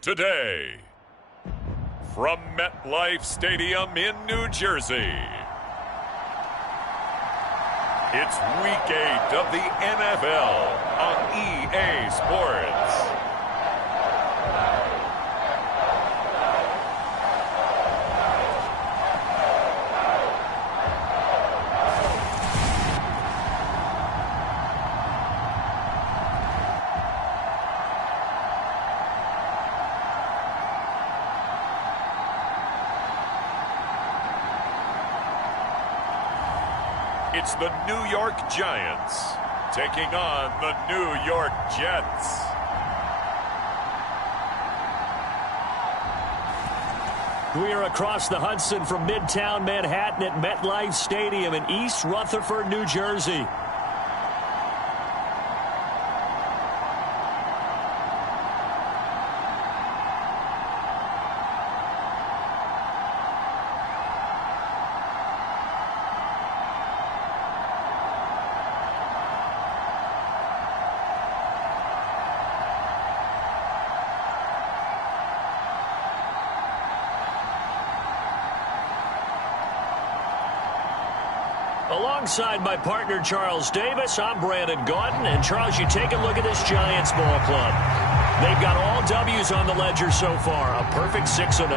today. From MetLife Stadium in New Jersey, it's Week 8 of the NFL on EA Sports. It's the New York Giants taking on the New York Jets. We are across the Hudson from Midtown Manhattan at MetLife Stadium in East Rutherford, New Jersey. Alongside my partner, Charles Davis, I'm Brandon Gaudin. And, Charles, you take a look at this Giants ball club. They've got all W's on the ledger so far, a perfect 6-0.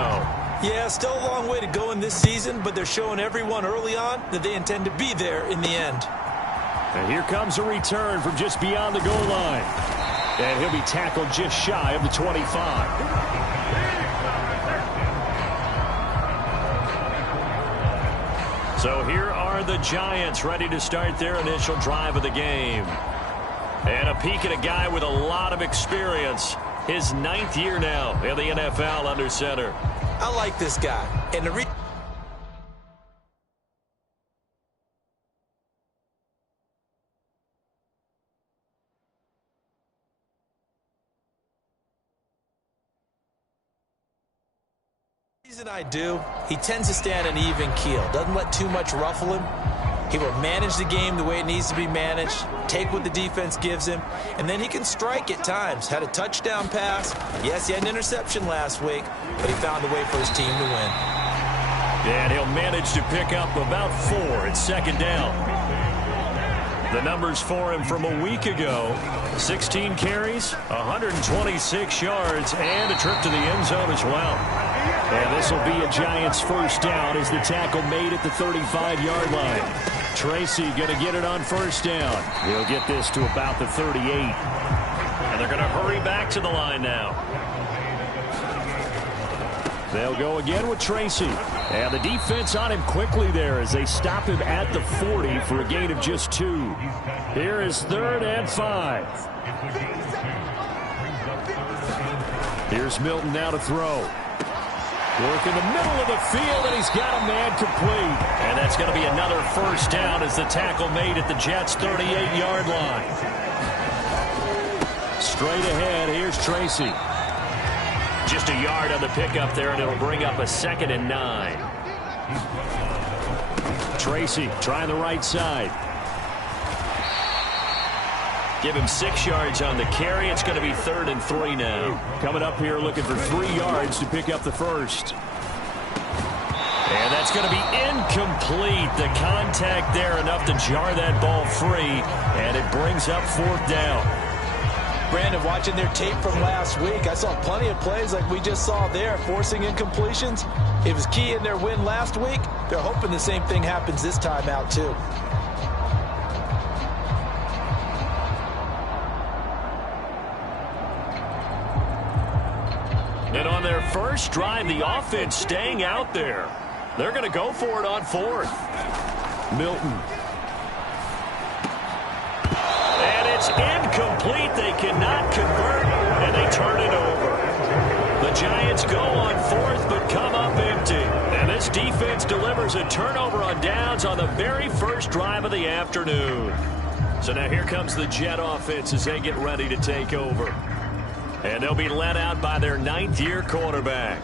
Yeah, still a long way to go in this season, but they're showing everyone early on that they intend to be there in the end. And here comes a return from just beyond the goal line. And he'll be tackled just shy of the 25. So here are the Giants ready to start their initial drive of the game. And a peek at a guy with a lot of experience. His 9th year now in the NFL under center. I like this guy. And the reason I do, he tends to stand an even keel. Doesn't let too much ruffle him. He will manage the game the way it needs to be managed, take what the defense gives him, and then he can strike at times. Had a touchdown pass. Yes, he had an interception last week, but he found a way for his team to win. And he'll manage to pick up about 4 at second down. The numbers for him from a week ago: 16 carries, 126 yards, and a trip to the end zone as well. And this will be a Giants first down as the tackle made at the 35-yard line. Tracy going to get it on first down. He'll get this to about the 38. And they're going to hurry back to the line now. They'll go again with Tracy. And the defense on him quickly there as they stop him at the 40 for a gain of just 2. Here is 3rd and 5. Here's Milton now to throw. Work in the middle of the field, and he's got a man complete. And that's going to be another first down as the tackle made at the Jets' 38-yard line. Straight ahead, here's Tracy. Just a yard on the pickup there, and it'll bring up a 2nd and 9. Tracy trying the right side. Give him 6 yards on the carry. It's going to be 3rd and 3 now. Coming up here looking for 3 yards to pick up the first. And that's going to be incomplete. The contact there enough to jar that ball free. And it brings up 4th down. Brandon, watching their tape from last week, I saw plenty of plays like we just saw there, forcing incompletions. It was key in their win last week. They're hoping the same thing happens this time out, too. And on their first drive, the offense staying out there. They're going to go for it on 4th. Milton. And it's incomplete. They cannot convert, and they turn it over. The Giants go on 4th, but come up empty. And this defense delivers a turnover on downs on the very first drive of the afternoon. So now here comes the Jet offense as they get ready to take over. And they'll be led out by their 9th-year quarterback.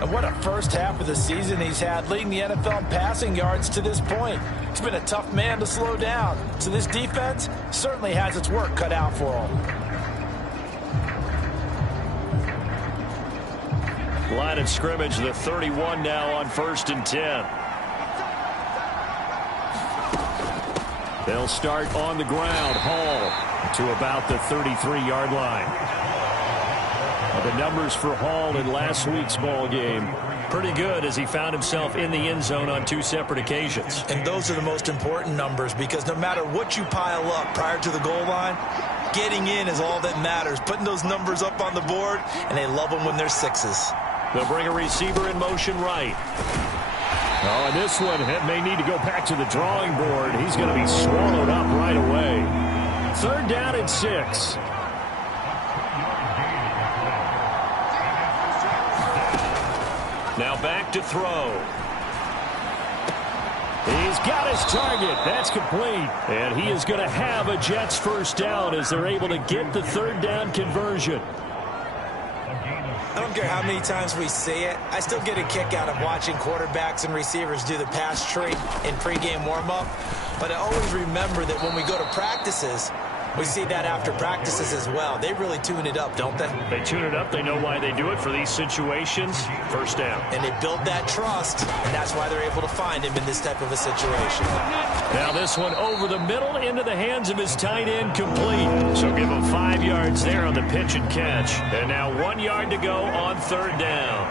And what a first half of the season he's had, leading the NFL in passing yards to this point. He's been a tough man to slow down. So this defense certainly has its work cut out for him. Line of scrimmage, the 31 now on 1st and 10. They'll start on the ground. Hall to about the 33-yard line. The numbers for Hall in last week's ball game, pretty good as he found himself in the end zone on 2 separate occasions. And those are the most important numbers because no matter what you pile up prior to the goal line, getting in is all that matters. Putting those numbers up on the board, and they love them when they're 6s. They'll bring a receiver in motion right. Oh, and this one may need to go back to the drawing board. He's going to be swallowed up right away. 3rd down and 6. Now back to throw. He's got his target. That's complete. And he is going to have a Jets 1st down as they're able to get the 3rd down conversion. I don't care how many times we see it. I still get a kick out of watching quarterbacks and receivers do the pass tree in pregame warm-up. But I always remember that when we go to practices, we see that after practices as well. They really tune it up, don't they? They tune it up. They know why they do it for these situations. 1st down. And they build that trust, and that's why they're able to find him in this type of a situation. Now this one over the middle into the hands of his tight end, complete. So give him 5 yards there on the pitch and catch. And now 1 yard to go on 3rd down.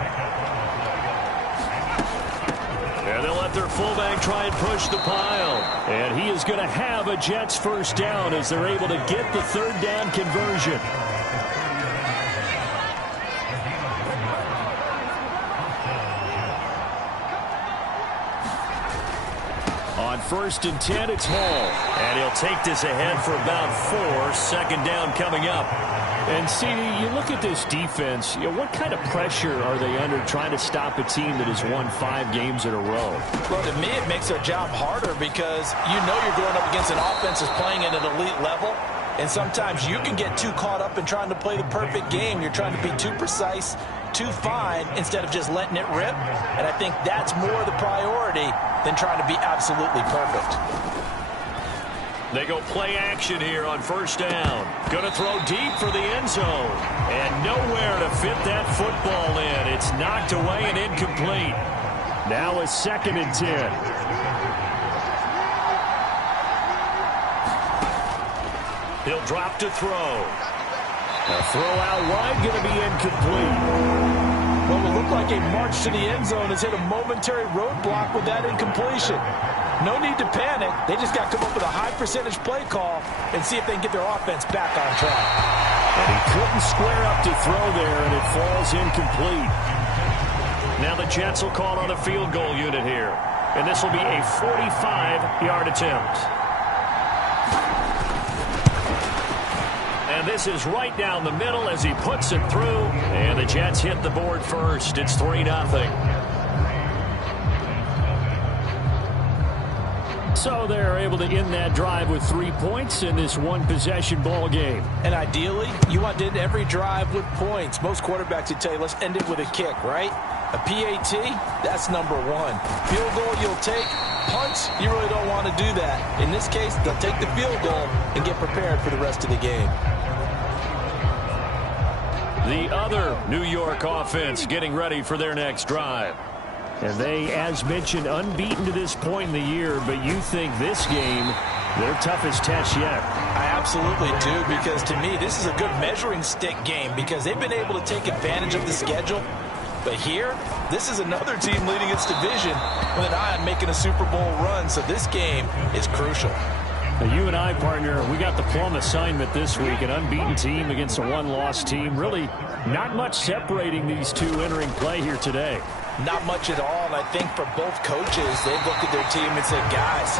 And they'll let their fullback try and push the pile. And he is going to have a Jets 1st down as they're able to get the 3rd down conversion. On 1st and 10, it's Hall. And he'll take this ahead for about 4. 2nd down coming up. And, CD, you look at this defense, what kind of pressure are they under trying to stop a team that has won 5 games in a row? Well, to me, it makes their job harder because you know you're going up against an offense that's playing at an elite level. And sometimes you can get too caught up in trying to play the perfect game. You're trying to be too precise, too fine, instead of just letting it rip. And I think that's more the priority than trying to be absolutely perfect. They go play action here on 1st down. Going to throw deep for the end zone. And nowhere to fit that football in. It's knocked away and incomplete. Now a 2nd and 10. He'll drop to throw. A throw out wide going to be incomplete. Well, it looked like a march to the end zone has hit a momentary roadblock with that incompletion. No need to panic. They just got to come up with a high percentage play call and see if they can get their offense back on track. And he couldn't square up to throw there, and it falls incomplete. Now the Jets will call on a field goal unit here. And this will be a 45-yard attempt. And this is right down the middle as he puts it through. And the Jets hit the board first. It's 3-0. So they're able to end that drive with 3 points in this one-possession ball game. And ideally, you want to end every drive with points. Most quarterbacks would tell you, let's end it with a kick, right? A PAT, that's number 1. Field goal you'll take. Punts, you really don't want to do that. In this case, they'll take the field goal and get prepared for the rest of the game. The other New York offense getting ready for their next drive. And they, as mentioned, unbeaten to this point in the year, but you think this game, their toughest test yet. I absolutely do, because to me, this is a good measuring stick game because they've been able to take advantage of the schedule. But here, this is another team leading its division with an eye on making a Super Bowl run, so this game is crucial. Now, you and I, partner, we got the plum assignment this week, an unbeaten team against a one-loss team. Really not much separating these two entering play here today. Not much at all, and I think for both coaches, they've looked at their team and said, guys,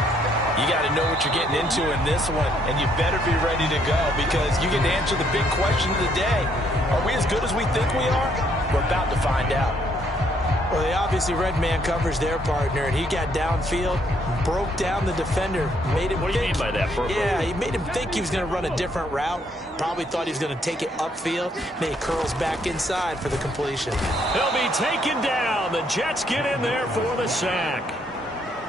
you got to know what you're getting into in this one, and you better be ready to go because you get to answer the big question of the day. Are we as good as we think we are? We're about to find out. Well, they obviously read man coverage their partner, and he got downfield, broke down the defender, made him What do you mean by that, Purple? Yeah, he made him think he was going to run a different route. Probably thought he was going to take it upfield. Then he curls back inside for the completion. He'll be taken down. The Jets get in there for the sack.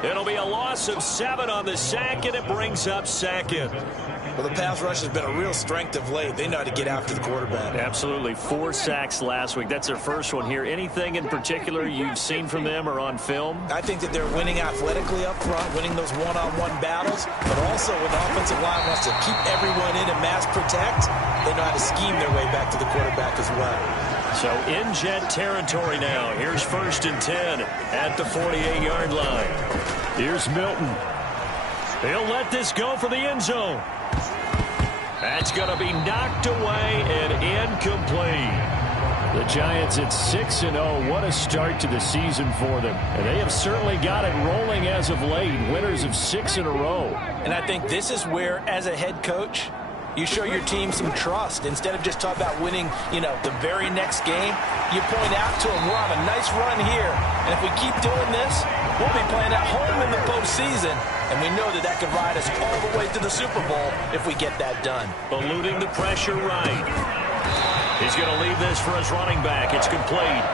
It'll be a loss of 7 on the sack, and it brings up 2nd. Well, the pass rush has been a real strength of late. They know how to get after the quarterback. Absolutely. 4 sacks last week. That's their first one here. Anything in particular you've seen from them or on film? I think that they're winning athletically up front, winning those one-on-one battles, but also when the offensive line wants to keep everyone in and mass protect, they know how to scheme their way back to the quarterback as well. So in Jet territory now. Here's 1st and 10 at the 48-yard line. Here's Milton. He'll let this go for the end zone. That's going to be knocked away and incomplete. The Giants at 6-0. What a start to the season for them. And they have certainly got it rolling as of late. Winners of 6 in a row. And I think this is where, as a head coach, you show your team some trust. Instead of just talking about winning, the very next game, you point out to them, we're on a nice run here. And if we keep doing this, we'll be playing at home in the postseason. And we know that could ride us all the way to the Super Bowl if we get that done. Eluding the pressure right. He's going to leave this for his running back. It's complete.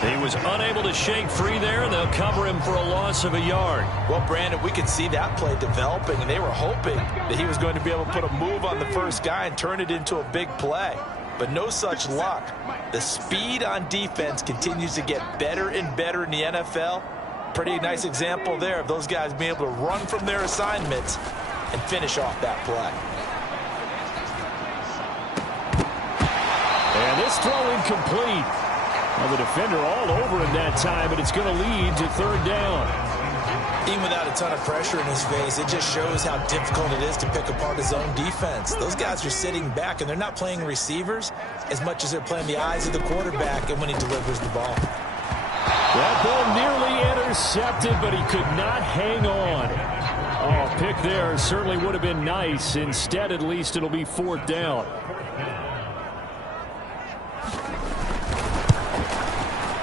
He was unable to shake free there, and they'll cover him for a loss of a yard. Well, Brandon, we could see that play developing, and they were hoping that he was going to be able to put a move on the first guy and turn it into a big play. But no such luck. The speed on defense continues to get better and better in the NFL. Pretty nice example there of those guys being able to run from their assignments and finish off that play. And this throw incomplete. Well, the defender all over him that time, but it's going to lead to 3rd down. Even without a ton of pressure in his face, it just shows how difficult it is to pick apart his own defense. Those guys are sitting back, and they're not playing receivers as much as they're playing the eyes of the quarterback and when he delivers the ball. That ball nearly intercepted, but he could not hang on. Oh, pick there certainly would have been nice. Instead, at least it'll be 4th down.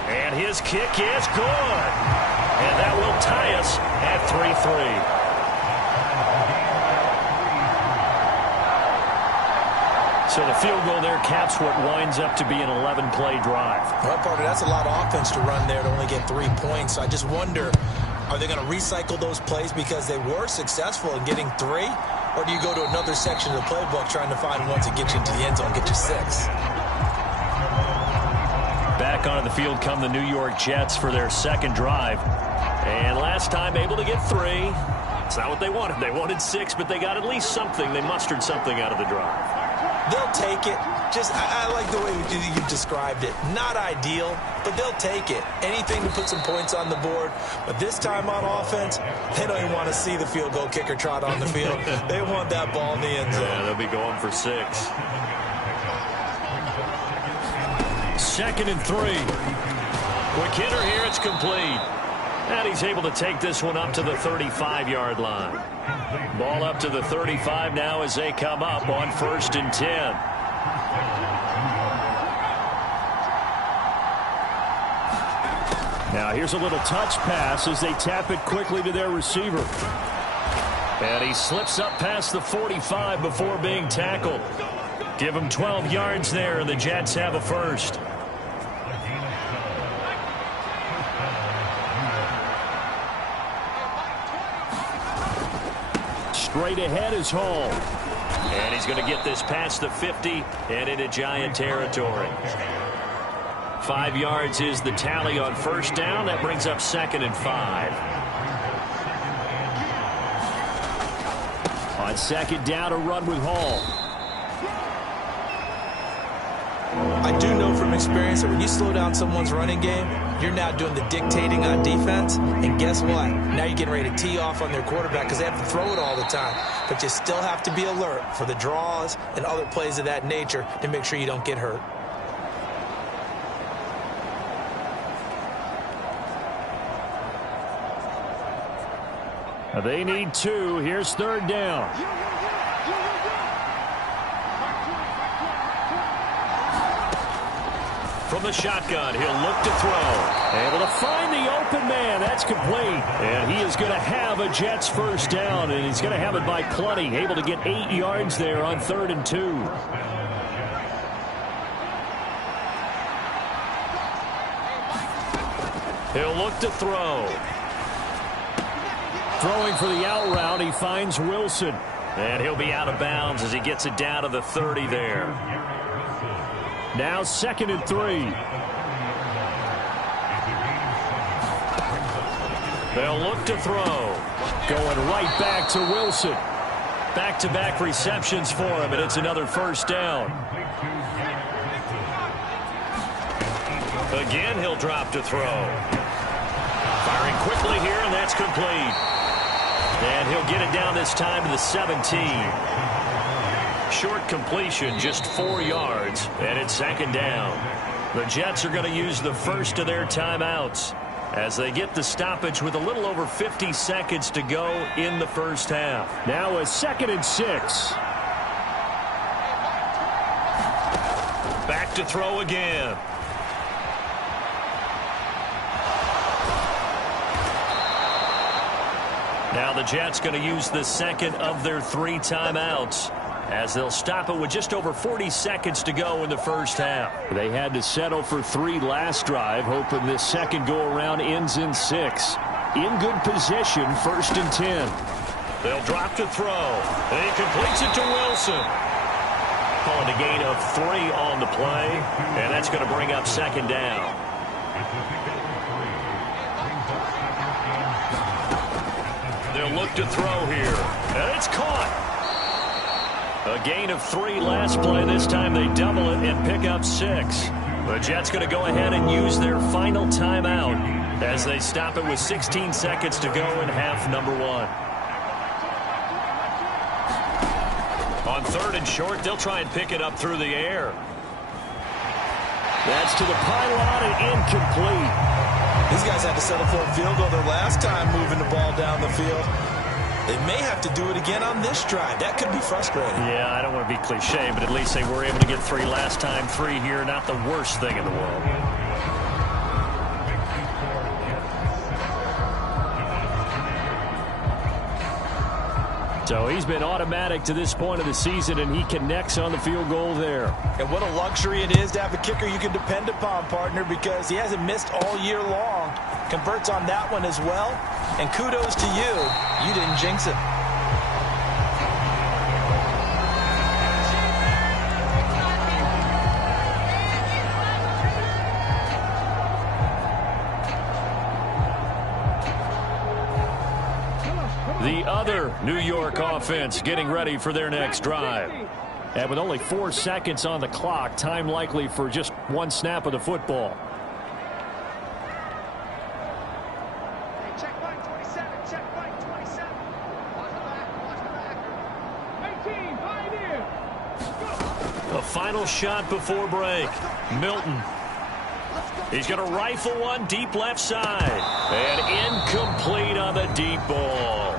And his kick is good. And that will tie us at 3-3. So the field goal there caps what winds up to be an 11-play drive. Well, Parker, that's a lot of offense to run there to only get 3 points. So I just wonder, are they going to recycle those plays because they were successful in getting 3? Or do you go to another section of the playbook trying to find ones that get you into the end zone and get you 6? Back onto the field come the New York Jets for their 2nd drive. And last time able to get 3. It's not what they wanted. They wanted 6, but they got at least something. They mustered something out of the drive. They'll take it. I like the way you described it. Not ideal, but they'll take it. Anything to put some points on the board. But this time on offense, they don't even want to see the field goal kicker trot on the field. They want that ball in the end zone. Yeah, they'll be going for 6. 2nd and 3. Quick hitter here. It's complete. And he's able to take this one up to the 35-yard line. Ball up to the 35 now as they come up on 1st and 10. Now here's a little touch pass as they tap it quickly to their receiver. And he slips up past the 45 before being tackled. Give him 12 yards there, and the Jets have a first. Straight ahead is Hall. And he's going to get this past the 50 and into Giant territory. 5 yards is the tally on 1st down. That brings up 2nd and 5. On 2nd down, a run with Hall. I do know from experience that when you slow down someone's running game, you're now doing the dictating on defense. And guess what? Now you're getting ready to tee off on their quarterback because they have to throw it all the time. But you still have to be alert for the draws and other plays of that nature to make sure you don't get hurt. They need 2. Here's 3rd down. From the shotgun, he'll look to throw. Able to find the open man. That's complete. And he is going to have a Jets 1st down, and he's going to have it by plenty. Able to get 8 yards there on 3rd and 2. He'll look to throw. Throwing for the out route, he finds Wilson. And he'll be out of bounds as he gets it down to the 30 there. Now 2nd and 3. They'll look to throw. Going right back to Wilson. Back-to-back receptions for him, and it's another first down. Again, he'll drop to throw. Firing quickly here, and that's complete. And he'll get it down this time to the 17. Short completion, just 4 yards, and it's 2nd down. The Jets are going to use the first of their timeouts as they get the stoppage with a little over 50 seconds to go in the first half. Now a 2nd and 6. Back to throw again. Now the Jets going to use the second of their 3 timeouts as they'll stop it with just over 40 seconds to go in the first half. They had to settle for 3 last drive, hoping this second go-around ends in 6. In good position, 1st and 10. They'll drop to throw, and he completes it to Wilson. Calling a gain of 3 on the play, and that's going to bring up 2nd down. They'll look to throw here, and it's caught. A gain of 3 last play. This time they double it and pick up 6. The Jets going to go ahead and use their final timeout as they stop it with 16 seconds to go in half number 1. On 3rd and short, they'll try and pick it up through the air. That's to the pylon and incomplete. These guys had to settle for a field goal their last time moving the ball down the field. They may have to do it again on this drive. That could be frustrating. Yeah, I don't want to be cliche, but at least they were able to get 3 last time. 3 here, not the worst thing in the world. So he's been automatic to this point of the season, and he connects on the field goal there. And what a luxury it is to have a kicker you can depend upon, partner, because he hasn't missed all year long. Converts on that one as well. And kudos to you. You didn't jinx it. The other New York offense getting ready for their next drive. And with only 4 seconds on the clock, time likely for just 1 snap of the football. Check back 27, check back 27. Watch the back. 18, pioneer. A final shot before break. Milton. He's going to rifle one deep left side. And incomplete on the deep ball.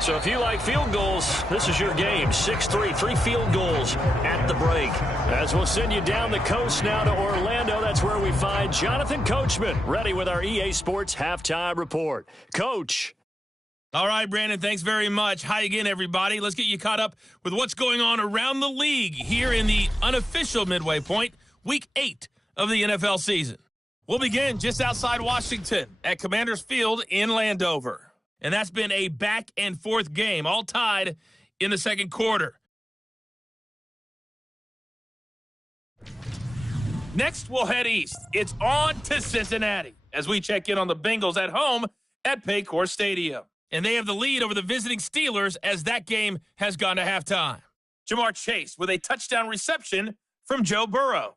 So if you like field goals, this is your game. 6-3, 3 field goals at the break. As we'll send you down the coast now to Orlando, that's where we find Jonathan Coachman, ready with our EA Sports Halftime Report. Coach. All right, Brandon, thanks very much. Hi again, everybody. Let's get you caught up with what's going on around the league here in the unofficial midway point, Week 8 of the NFL season. We'll begin just outside Washington at Commanders Field in Landover. And that's been a back-and-forth game, all tied in the second quarter. Next, we'll head east. It's on to Cincinnati as we check in on the Bengals at home at Paycor Stadium. And they have the lead over the visiting Steelers as that game has gone to halftime. Jamar Chase with a touchdown reception from Joe Burrow.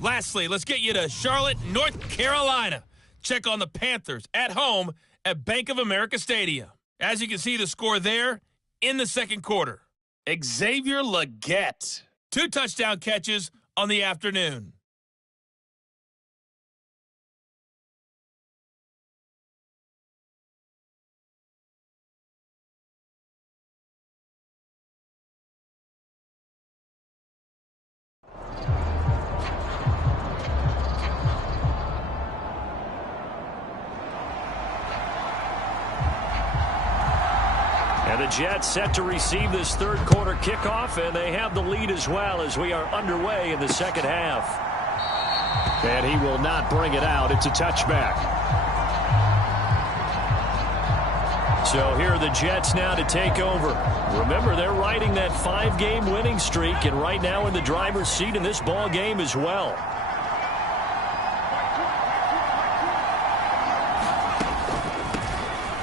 Lastly, let's get you to Charlotte, North Carolina. Check on the Panthers at home at Bank of America Stadium. As you can see, the score there in the second quarter. Xavier Legette. 2 touchdown catches on the afternoon. And the Jets set to receive this third quarter kickoff, and they have the lead as well as we are underway in the second half. And he will not bring it out. It's a touchback. So here are the Jets now to take over. Remember, they're riding that 5-game winning streak, and right now in the driver's seat in this ball game as well.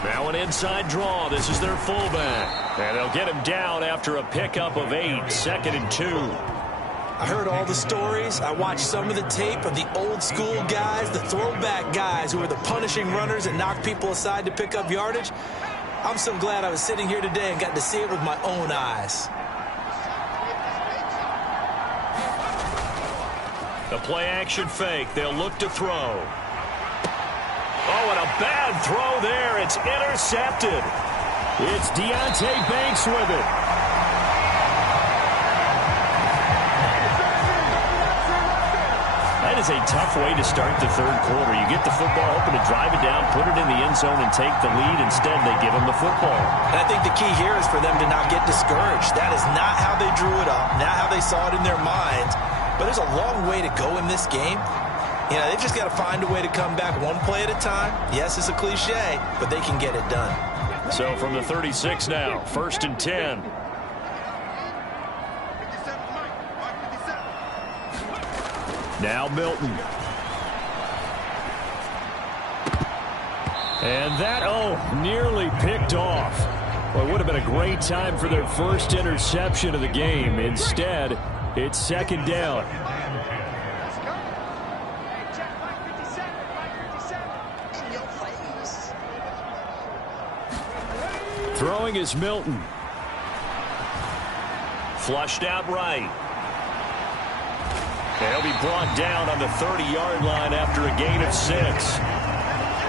Now an inside draw. This is their fullback. And they'll get him down after a pickup of 8, 2nd and 2. I heard all the stories. I watched some of the tape of the old school guys, the throwback guys who were the punishing runners and knocked people aside to pick up yardage. I'm so glad I was sitting here today and got to see it with my own eyes. The play action fake. They'll look to throw. Oh, and a bad throw there. It's intercepted. It's Deonte Banks with it. That is a tough way to start the third quarter. You get the football, hoping to drive it down, put it in the end zone, and take the lead. Instead, they give them the football. And I think the key here is for them to not get discouraged. That is not how they drew it up, not how they saw it in their minds. But there's a long way to go in this game. You know, they've just got to find a way to come back one play at a time. Yes, it's a cliche, but they can get it done. So from the 36 now, 1st and 10. Now Milton. And that, nearly picked off. Well, it would have been a great time for their first interception of the game. Instead, it's 2nd down. Throwing is Milton. Flushed out right. They'll be brought down on the 30-yard line after a gain of 6.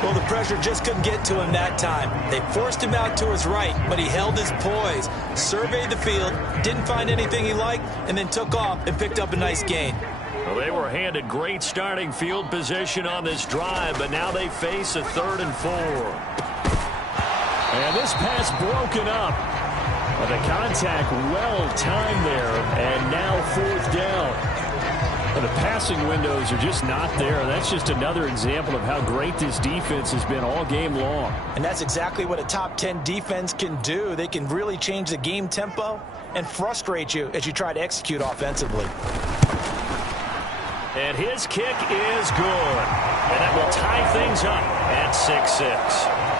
Well, the pressure just couldn't get to him that time. They forced him out to his right, but he held his poise, surveyed the field, didn't find anything he liked, and then took off and picked up a nice gain. Well, they were handed great starting field position on this drive, but now they face a 3rd and 4. And this pass broken up. The contact well timed there, and now 4th down. The passing windows are just not there. That's just another example of how great this defense has been all game long. And that's exactly what a top 10 defense can do. They can really change the game tempo and frustrate you as you try to execute offensively. And his kick is good. And that will tie things up at 6-6.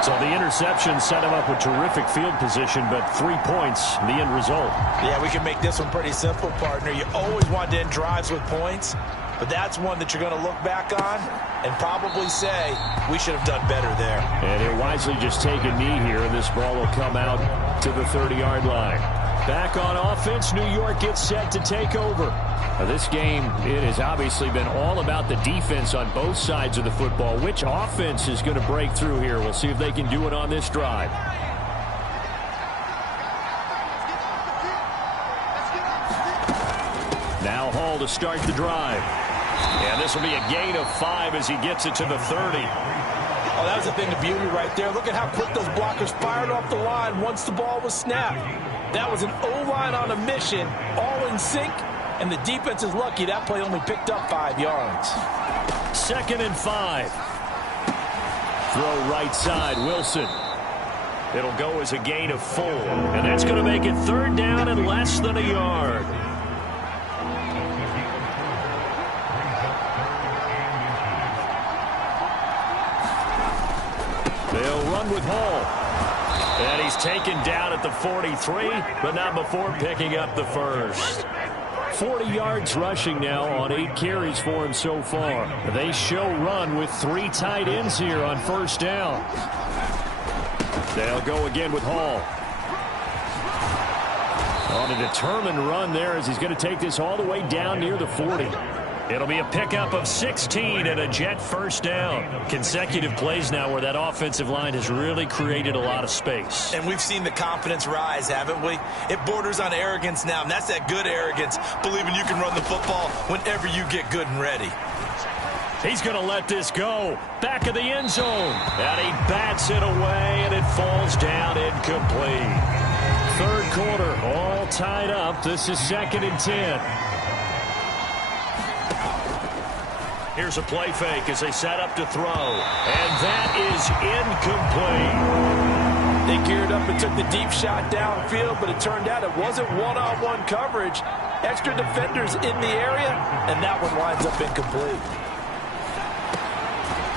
So the interception set him up with terrific field position, but 3 points, the end result. Yeah, we can make this one pretty simple, partner. You always want to end drives with points, but that's one that you're going to look back on and probably say, we should have done better there. And he'll wisely just take a knee here, and this ball will come out to the 30-yard line. Back on offense, New York gets set to take over. Now, this game, it has obviously been all about the defense on both sides of the football. Which offense is going to break through here? We'll see if they can do it on this drive. Now Hall to start the drive. And this will be a gain of 5 as he gets it to the 30. Oh, that was a thing of beauty right there. Look at how quick those blockers fired off the line once the ball was snapped. That was an O-line on a mission, all in sync, and the defense is lucky that play only picked up 5 yards. 2nd and 5. Throw right side, Wilson. It'll go as a gain of 4, and that's going to make it 3rd down and less than a yard. They'll run with Hall. And he's taken down at the 43, but not before picking up the first. 40 yards rushing now on 8 carries for him so far. They show run with 3 tight ends here on 1st down. They'll go again with Hall. On a determined run there as he's going to take this all the way down near the 40. It'll be a pickup of 16 and a Jet 1st down. Consecutive plays now where that offensive line has really created a lot of space. And we've seen the confidence rise, haven't we? It borders on arrogance now, and that's that good arrogance, believing you can run the football whenever you get good and ready. He's going to let this go. Back of the end zone. And he bats it away, and it falls down incomplete. 3rd quarter, all tied up. This is 2nd and 10. Here's a play fake as they set up to throw. And that is incomplete. They geared up and took the deep shot downfield, but it turned out it wasn't one-on-one coverage. Extra defenders in the area, and that one winds up incomplete.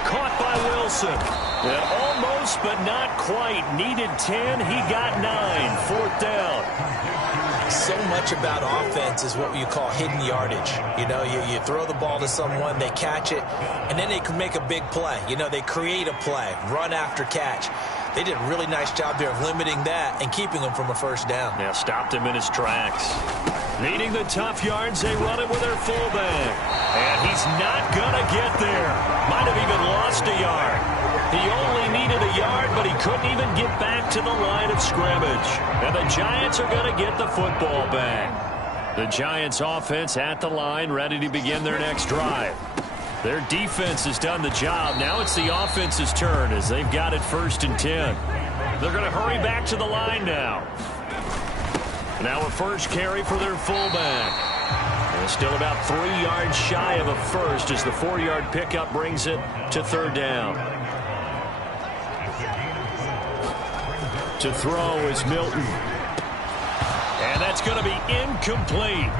Caught by Wilson. And almost, but not quite. Needed 10. He got 9. Fourth down. So much about offense is what you call hidden yardage. You know, you throw the ball to someone, they catch it, and then they can make a big play. You know, they create a play, run after catch. They did a really nice job there of limiting that and keeping him from a first down. Yeah, stopped him in his tracks. Needing the tough yards, they run it with their fullback. And he's not going to get there. Might have even lost a yard. He only needed a yard, but he couldn't even get back to the line of scrimmage. And the Giants are going to get the football back. The Giants offense at the line, ready to begin their next drive. Their defense has done the job. Now it's the offense's turn as they've got it 1st and 10. They're going to hurry back to the line now. Now a first carry for their fullback. And still about 3 yards shy of a first as the 4-yard pickup brings it to 3rd down. To throw is Milton. And that's going to be incomplete.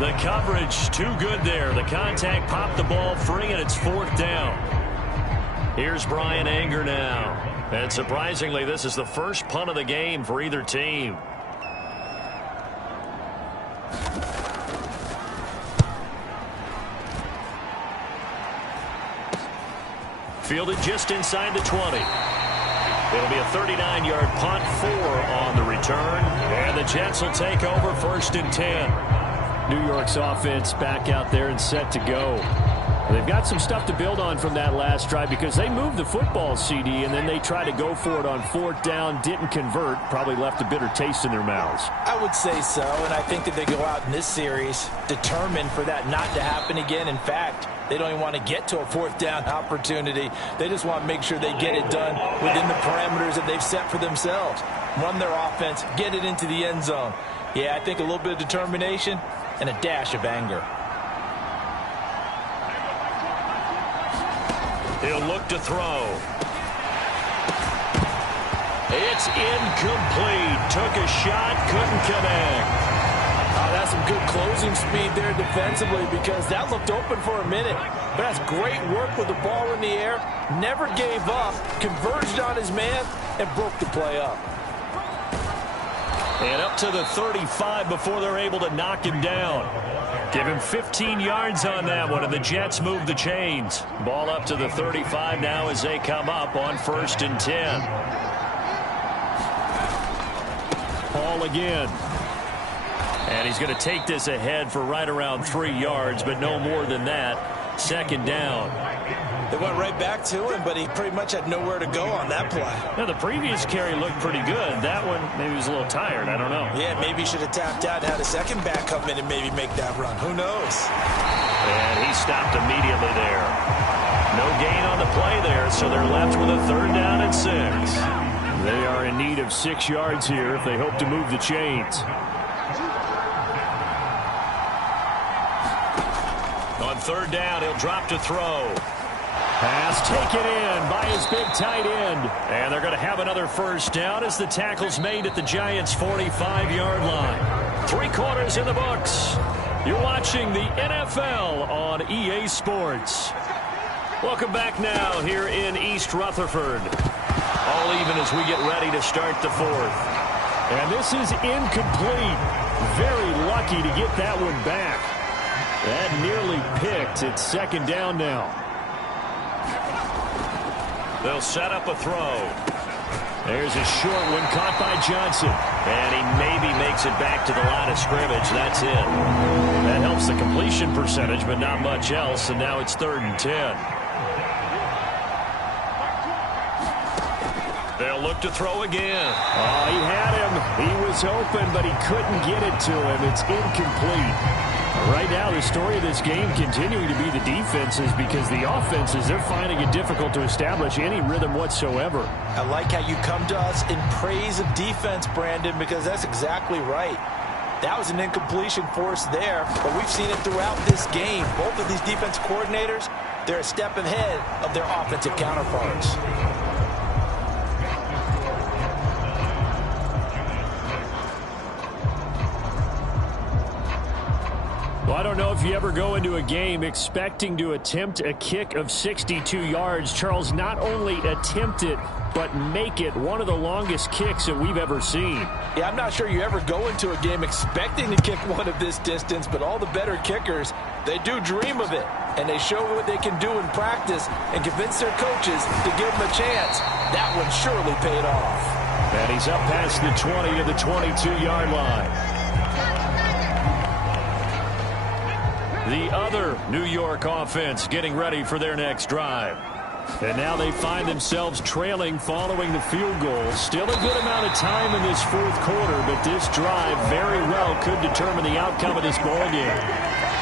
The coverage too good there. The contact popped the ball free, and it's 4th down. Here's Brian Anger now. And surprisingly, this is the first punt of the game for either team. Fielded just inside the 20. It'll be a 39-yard punt, 4 on the return. And the Jets will take over 1st and 10. New York's offense back out there and set to go. They've got some stuff to build on from that last drive because they moved the football, CD, and then they tried to go for it on 4th down, didn't convert, probably left a bitter taste in their mouths. I would say so, and I think that they go out in this series determined for that not to happen again. In fact, they don't even want to get to a 4th down opportunity. They just want to make sure they get it done within the parameters that they've set for themselves. Run their offense, get it into the end zone. Yeah, I think a little bit of determination and a dash of anger. He'll look to throw. It's incomplete. Took a shot, couldn't connect. Oh, that's some good closing speed there defensively because that looked open for a minute. But that's great work with the ball in the air. Never gave up, converged on his man, and broke the play up. And up to the 35 before they're able to knock him down. Give him 15 yards on that one, and the Jets move the chains. Ball up to the 35 now as they come up on 1st and 10. Hall again. And he's going to take this ahead for right around 3 yards, but no more than that. 2nd down. They went right back to him, but he pretty much had nowhere to go on that play. Now, the previous carry looked pretty good. That one, maybe he was a little tired. I don't know. Yeah, maybe he should have tapped out and had a second back come in and maybe make that run. Who knows? And he stopped immediately there. No gain on the play there, so they're left with a 3rd down and 6. They are in need of 6 yards here if they hope to move the chains. On 3rd down, he'll drop to throw. Pass taken in by his big tight end. And they're going to have another 1st down as the tackle's made at the Giants' 45-yard line. 3 quarters in the books. You're watching the NFL on EA Sports. Welcome back now here in East Rutherford. All even as we get ready to start the 4th. And this is incomplete. Very lucky to get that one back. That nearly picked. It's 2nd down now. They'll set up a throw. There's a short one caught by Johnson. And he maybe makes it back to the line of scrimmage. That's it. That helps the completion percentage, but not much else. And now it's 3rd and 10. They'll look to throw again. Oh, he had him. He was open, but he couldn't get it to him. It's incomplete. Right now, the story of this game continuing to be the defenses because the offenses, they're finding it difficult to establish any rhythm whatsoever. I like how you come to us in praise of defense, Brandon, because that's exactly right. That was an incompletion forced there, but we've seen it throughout this game. Both of these defense coordinators, they're a step ahead of their offensive counterparts. Well, I don't know if you ever go into a game expecting to attempt a kick of 62 yards. Charles, not only attempt it, but make it one of the longest kicks that we've ever seen. Yeah, I'm not sure you ever go into a game expecting to kick one of this distance, but all the better kickers, they do dream of it. And they show what they can do in practice and convince their coaches to give them a chance. That one surely paid off. And he's up past the 20 to the 22-yard line. The other New York offense getting ready for their next drive. And now they find themselves trailing following the field goal. Still a good amount of time in this fourth quarter, but this drive very well could determine the outcome of this ball game.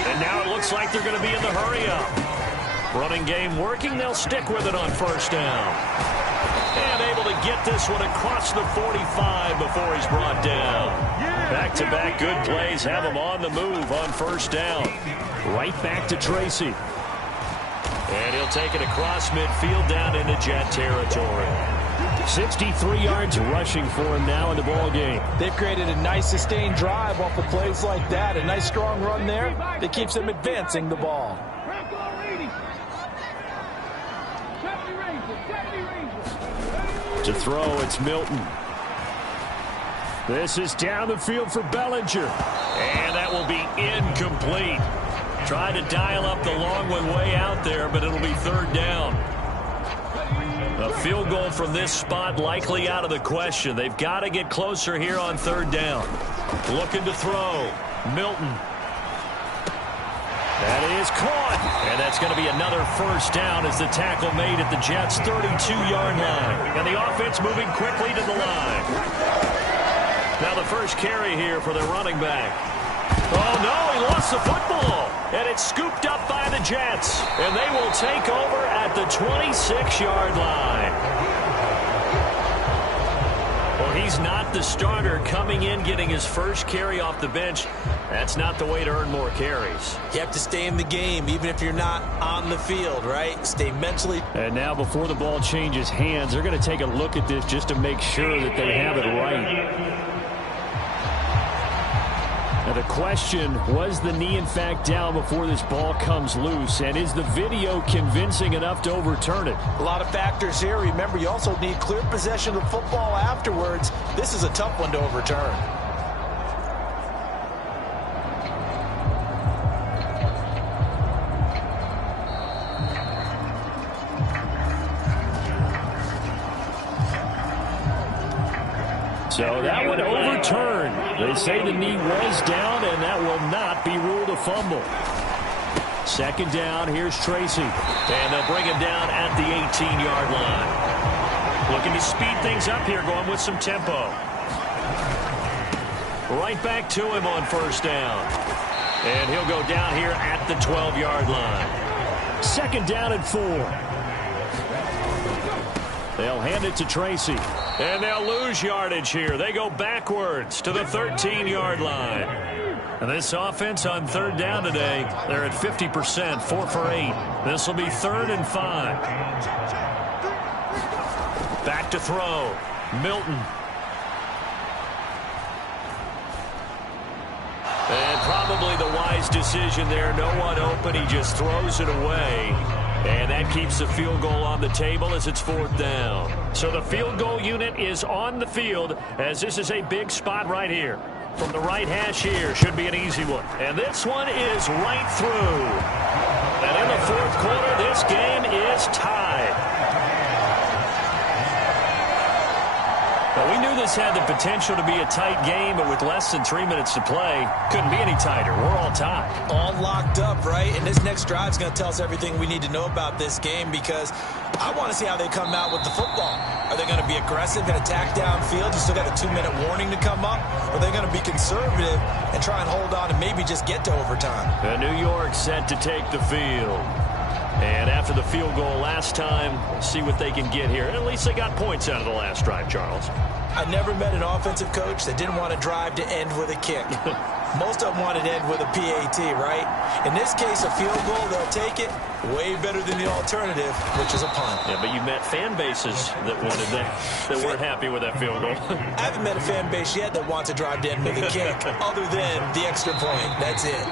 And now it looks like they're going to be in the hurry-up. Running game working. They'll stick with it on first down. And able to get this one across the 45 before he's brought down. Back-to-back good plays have him on the move on first down. Right back to Tracy. And he'll take it across midfield down into Jet territory. 63 yards rushing for him now in the ball game. They've created a nice sustained drive off of plays like that. A nice strong run there that keeps them advancing the ball. To throw, it's Milton. This is down the field for Bellinger. And that will be incomplete. Tried to dial up the long one way out there, but it'll be third down. A field goal from this spot likely out of the question. They've got to get closer here on third down. Looking to throw. Milton. That is caught. And that's going to be another first down as the tackle made at the Jets' 32-yard line. And the offense moving quickly to the line. Now the first carry here for the running back. Oh, no, he lost the football. And it's scooped up by the Jets. And they will take over at the 26-yard line. Well, he's not the starter coming in, getting his first carry off the bench. That's not the way to earn more carries. You have to stay in the game, even if you're not on the field, right? Stay mentally. And now before the ball changes hands, they're going to take a look at this just to make sure that they have it right. Now the question, was the knee in fact down before this ball comes loose? And is the video convincing enough to overturn it? A lot of factors here. Remember, you also need clear possession of the football afterwards. This is a tough one to overturn. So that one overturned. They say the knee was down, and that will not be ruled a fumble. Second down, here's Tracy. And they'll bring him down at the 18-yard line. Looking to speed things up here, going with some tempo. Right back to him on first down. And he'll go down here at the 12-yard line. Second down and 4. They'll hand it to Tracy. And they'll lose yardage here. They go backwards to the 13-yard line. And this offense on third down today, they're at 50%, 4 for 8. This will be 3rd and 5. Back to throw. Milton. And probably the wise decision there. No one open. He just throws it away. And that keeps the field goal on the table as it's 4th down. So the field goal unit is on the field as this is a big spot right here. From the right hash here, should be an easy one. And this one is right through. And in the 4th quarter, this game is tied. Well, we knew this had the potential to be a tight game, but with less than 3 minutes to play, couldn't be any tighter. We're all tied. All locked up, right? And this next drive is going to tell us everything we need to know about this game because I want to see how they come out with the football. Are they going to be aggressive and attack downfield? You still got a 2-minute warning to come up? Or are they going to be conservative and try and hold on and maybe just get to overtime? And New York set to take the field. And after the field goal last time, see what they can get here. At least they got points out of the last drive, Charles. I never met an offensive coach that didn't want to drive to end with a kick. Most of them wanted to end with a PAT, right? In this case, a field goal, they'll take it. Way better than the alternative, which is a punt. Yeah, but you met fan bases that wanted that weren't happy with that field goal. I haven't met a fan base yet that wants to drive to end with a kick, other than the extra point. That's it.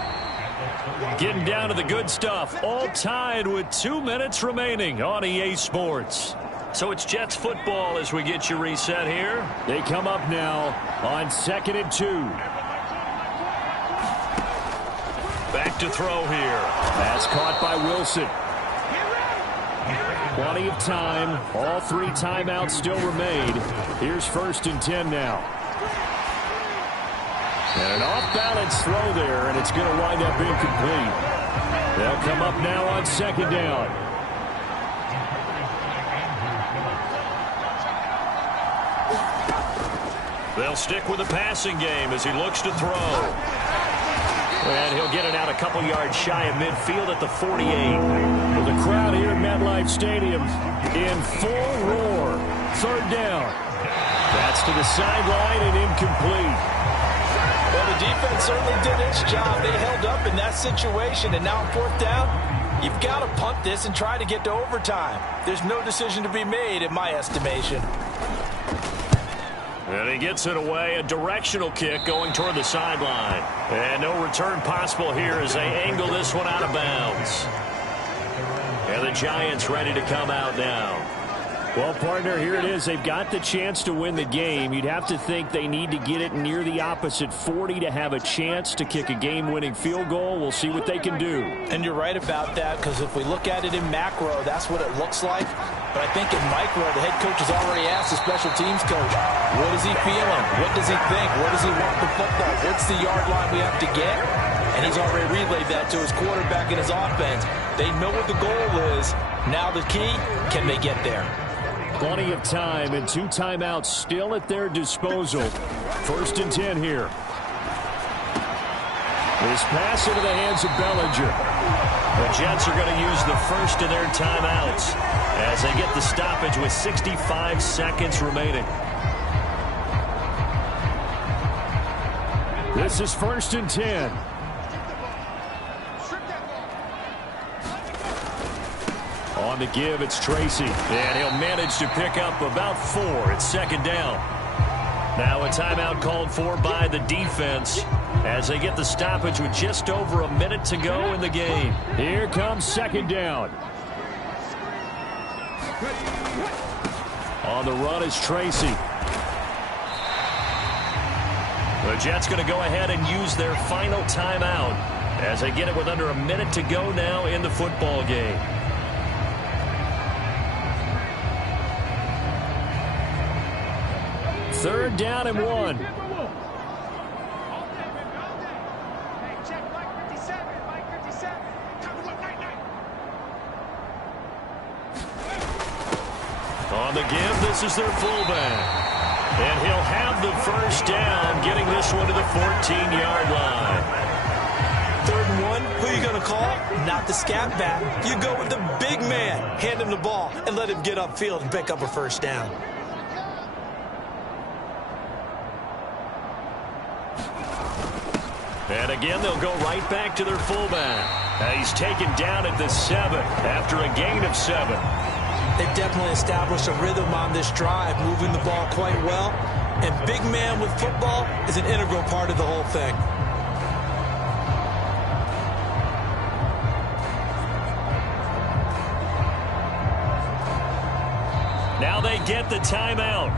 Getting down to the good stuff. All tied with 2 minutes remaining on EA Sports. So it's Jets football as we get you reset here. They come up now on 2nd and 2. Back to throw here. That's caught by Wilson. Plenty of time. All 3 timeouts still remain. Here's 1st and 10 now. And an off-balance throw there, and it's going to wind up incomplete. They'll come up now on 2nd down. They'll stick with the passing game as he looks to throw. And he'll get it out a couple yards shy of midfield at the 48. Well, the crowd here at MetLife Stadium in full roar. 3rd down. That's to the sideline and incomplete. Well, the defense certainly did its job. They held up in that situation, and now on 4th down, you've got to punt this and try to get to overtime. There's no decision to be made, in my estimation. And he gets it away, a directional kick going toward the sideline. And no return possible here as they angle this one out of bounds. And the Giants ready to come out now. Well, partner, here it is. They've got the chance to win the game. You'd have to think they need to get it near the opposite 40 to have a chance to kick a game-winning field goal. We'll see what they can do. And you're right about that, because if we look at it in macro, that's what it looks like. But I think in micro, the head coach has already asked the special teams coach, what is he feeling? What does he think? What does he want the football? What's the yard line we have to get? And he's already relayed that to his quarterback and his offense. They know what the goal is. Now the key, can they get there? Plenty of time and 2 timeouts still at their disposal. 1st and 10 here. This pass into the hands of Bellinger. The Jets are going to use the first of their timeouts as they get the stoppage with 65 seconds remaining. This is 1st and 10. On the give, it's Tracy. And he'll manage to pick up about 4 at 2nd down. Now a timeout called for by the defense as they get the stoppage with just over a minute to go in the game. Here comes 2nd down. On the run is Tracy. The Jets going to go ahead and use their final timeout as they get it with under a minute to go now in the football game. 3rd down and 1. On the give, this is their fullback. And he'll have the 1st down, getting this one to the 14-yard line. 3rd and 1, who are you going to call? Not the scat back. You go with the big man. Hand him the ball and let him get upfield and pick up a 1st down. And again, they'll go right back to their fullback. He's taken down at the 7 after a gain of 7. They've definitely established a rhythm on this drive, moving the ball quite well. And big man with football is an integral part of the whole thing. Now they get the timeout.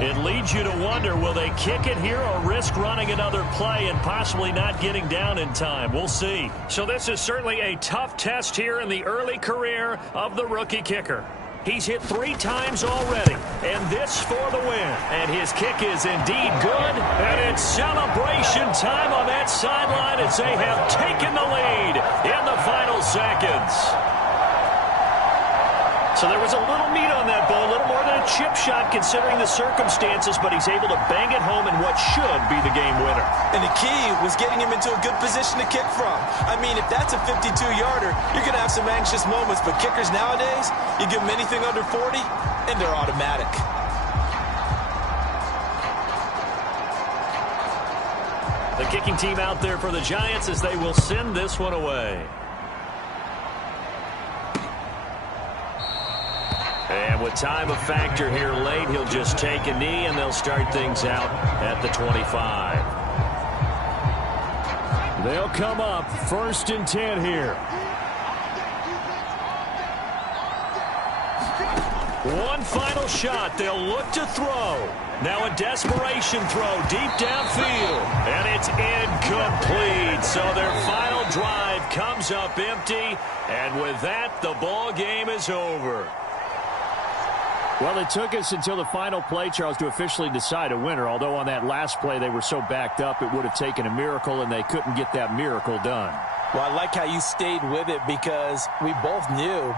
It leads you to wonder, will they kick it here or risk running another play and possibly not getting down in time? We'll see. So this is certainly a tough test here in the early career of the rookie kicker. He's hit 3 times already, and this for the win. And his kick is indeed good, and it's celebration time on that sideline as they have taken the lead in the final seconds. So there was a little meat on that ball, a little more than a chip shot considering the circumstances, but he's able to bang it home in what should be the game winner. And the key was getting him into a good position to kick from. I mean, if that's a 52-yarder, you're going to have some anxious moments, but kickers nowadays, you give them anything under 40, and they're automatic. The kicking team out there for the Giants as they will send this one away. And with time a factor here late, he'll just take a knee, and they'll start things out at the 25. They'll come up 1st and 10 here. One final shot. They'll look to throw. Now a desperation throw deep downfield. And it's incomplete. So their final drive comes up empty. And with that, the ball game is over. Well, it took us until the final play, Charles, to officially decide a winner. Although on that last play they were so backed up, it would have taken a miracle, and they couldn't get that miracle done. Well, I like how you stayed with it because we both knew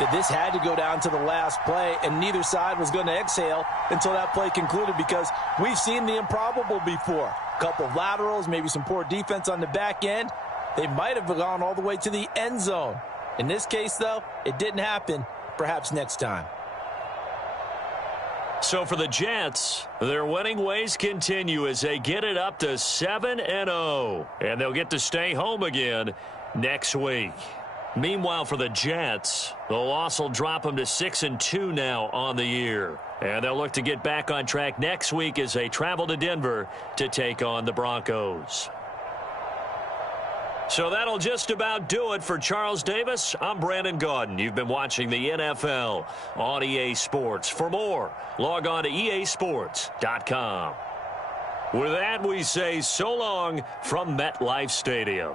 that this had to go down to the last play, and neither side was going to exhale until that play concluded because we've seen the improbable before. A couple of laterals, maybe some poor defense on the back end. They might have gone all the way to the end zone. In this case, though, it didn't happen. Perhaps next time. So for the Jets, their winning ways continue as they get it up to 7-0. And they'll get to stay home again next week. Meanwhile, for the Jets, the loss will drop them to 6-2 now on the year. And they'll look to get back on track next week as they travel to Denver to take on the Broncos. So that'll just about do it for Charles Davis. I'm Brandon Gaudin. You've been watching the NFL on EA Sports. For more, log on to easports.com. With that, we say so long from MetLife Stadium.